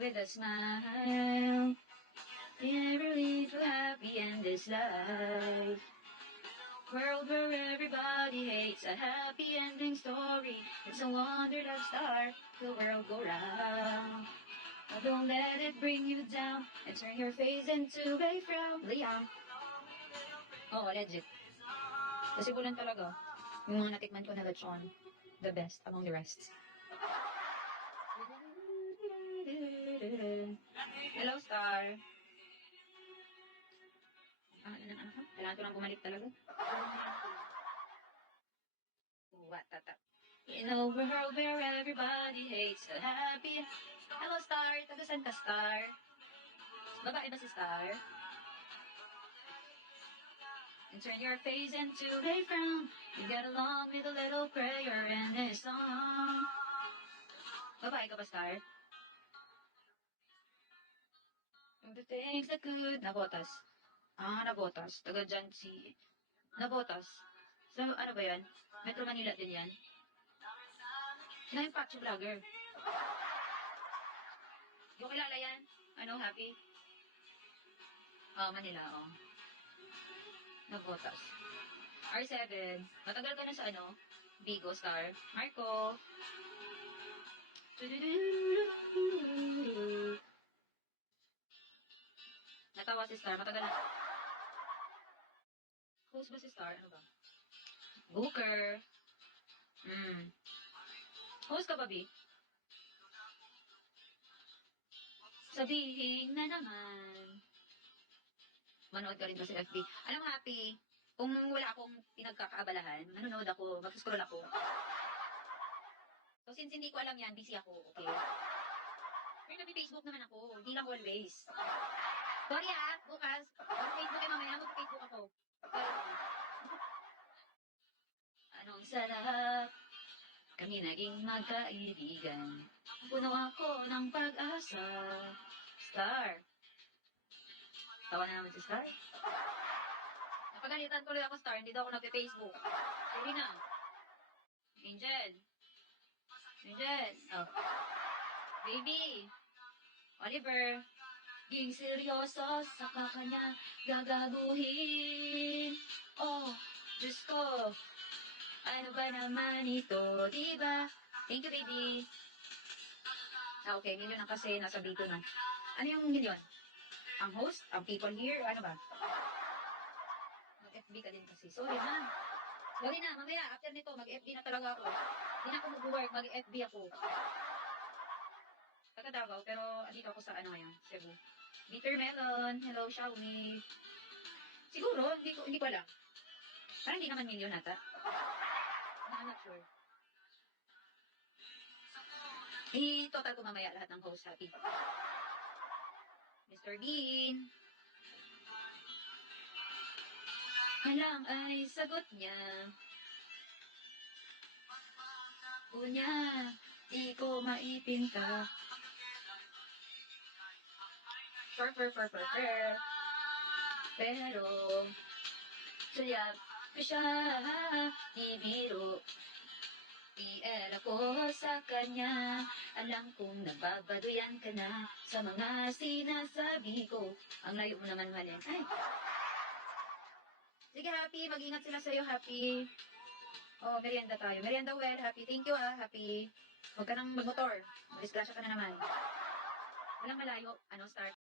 with a smile. Never live too happy in this life. World where everybody hates a happy ending story. It's a wonder that start the world go round. But don't let it bring you down and turn your face into a frown. Liam. Oo, legit. Kasi bulan talaga. Yung mga natikman ko na lechon, the best among the rest. Hello, Star. Ano na ako? Kailangan ko nang bumalik talaga. What tata? In a world where everybody hates a happy... Hello, Star. Tagasan ka, Star. Babae ba si Star? And turn your face into a frown. You get along with a little prayer and a song. Babae ka ba, Star? The things that could... Nabotas. Nabotas. Taga dyan si... Nabotas. So, ano ba yan? Metro Manila din yan. Sino yung Pacho Vlogger? Yung kilala yan? Ano, happy? Manila, Nabotas. R7. Matagal ka na sa ano? Bigo Star. Marco. Natawa si Star. Matagal na. Host ba si Star? Ano ba? Booker. Host ka ba, B? Sabihin na naman. Manood ka rin ba sa FB? Alam mo, happy, kung wala akong pinagkakaabalahan, manonood ako, mag-scroll ako. So, since hindi ko alam yan, busy ako, okay? Pero nag-Facebook naman ako, hindi lang always. Sorry bukas. Mag-Facebook mamaya, mag-Facebook ako. Sorry. Anong sarap, kami naging magkaibigan. Puno ako ng pag-asa. Star. Tawa na naman si Star. Napagalitan tuloy ako, Star. Hindi daw ako nag-Facebook. Sorry na. Angel. Oh. Baby. Oliver. Ging seryoso sa kanya gagaguhin. Oh, Diyos ko. Ano ba naman ito, diba? Thank you, baby. Okay. Milyon ang kasi nasa dito na. Ano yung milyon? Ang host? Ang people here? Ano ba? Mag-FB ka din kasi. Sorry na. Mamaya, after nito, mag-FB na talaga ako. Hindi na ako mag-work, mag-FB ako. Taga Davao, pero andito ako sa ano ngayon, Cebu. Bitter Melon, hello, Shawi. Siguro, hindi ko alam. Parang hindi naman milyon nata. I'm not sure. I-total ko mamaya lahat ng host, happy. Mr. Bean. Halang ay sagot niya. Unya, di ko maipinta. Pero, suyap ko siya, di biro. PL ako sa kanya. Alam kong nababaduyan ka na sa mga sinasabi ko. Ang layo mo naman, Malen. Ay. Sige, Happy. Mag-ingat sila sa'yo, Happy. Merienda tayo. Merienda well, Happy. Thank you, Happy. Huwag ka nang magmotor. Disgrasya ka na naman. Walang malayo. Start.